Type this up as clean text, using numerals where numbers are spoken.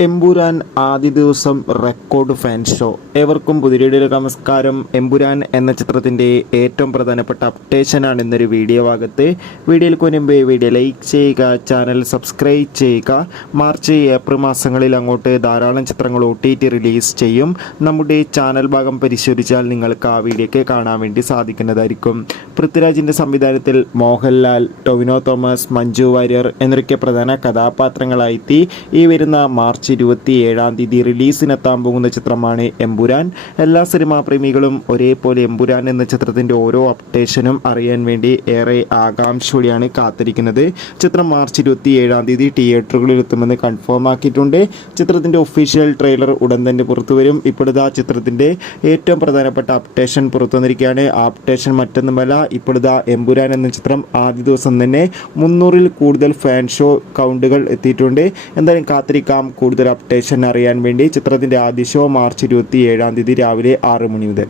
എമ്പുരാൻ ആദ്യ ദിവസം record fan show. ഏവർക്കും പുതിയൊരു നമസ്കാരം. എമ്പുരാൻ എന്ന ചിത്രത്തിൻ്റെ ഏറ്റവും പ്രധാനപ്പെട്ട അപ്ഡേഷനാണ് ഇന്നൊരു വീഡിയോ ഭാഗത്ത്. വീഡിയോയ്ക്ക് മുൻപ് വീഡിയോ ലൈക്ക് ചെയ്യുക, ചാനൽ സബ്സ്ക്രൈബ് ചെയ്യുക. മാർച്ച് ഏപ്രിൽ മാസങ്ങളിൽ അങ്ങോട്ട് ധാരാളം ചിത്രങ്ങൾ OTT റിലീസ് ചെയ്യും. നമ്മുടെ ചാനൽ ഭാഗം പരിശോധിച്ചാൽ നിങ്ങൾക്ക് ആ വീഡിയോയ്ക്ക് കാണാൻ വേണ്ടി സാധിക്കുന്നതായിരിക്കും. പൃഥ്വിരാജിൻ്റെ സംവിധാനത്തിൽ മോഹൻലാൽ, ടൊവിനോ തോമസ്, മഞ്ജു വാര്യർ എന്നൊക്കെ പ്രധാന കഥാപാത്രങ്ങളായി ഈ വരുന്ന മാർച്ച് 27 റിലീസിനെത്താൻ പോകുന്ന ചിത്രമാണ് എമ്പുരാൻ. എല്ലാ സിനിമാ പ്രേമികളും ഒരേപോലെ എമ്പുരാൻ എന്ന ചിത്രത്തിൻ്റെ ഓരോ അപ്ഡേഷനും അറിയാൻ വേണ്ടി ഏറെ ആകാംക്ഷയോടെയാണ് കാത്തിരിക്കുന്നത്. ചിത്രം മാർച്ച് 27 തിയേറ്ററുകളിൽ എത്തുമെന്ന് കൺഫേം ആക്കിയിട്ടുണ്ട്. ചിത്രത്തിൻ്റെ ഒഫീഷ്യൽ ട്രെയിലർ ഉടൻ തന്നെ പുറത്തു വരും. ഇപ്പോഴത്തെ ചിത്രത്തിൻ്റെ ഏറ്റവും പ്രധാനപ്പെട്ട അപ്ഡേഷൻ പുറത്തു വന്നിരിക്കുകയാണ്. ആ അപ്ഡേഷൻ മറ്റൊന്നുമല്ല, ഇപ്പോഴത്തെ എമ്പുരാൻ എന്ന ചിത്രം ആദ്യ ദിവസം തന്നെ 300-ൽ കൂടുതൽ ഫാൻ ഷോ കൗണ്ടുകൾ എത്തിയിട്ടുണ്ട്. എന്തായാലും കാത്തിരിക്കാം കൂടുതൽ അപ്ഡേഷൻ അറിയാൻ വേണ്ടി. ചിത്രത്തിൻ്റെ ആദ്യ ഷോ മാർച്ച് 27 രാവിലെ 6 മണി മുതൽ.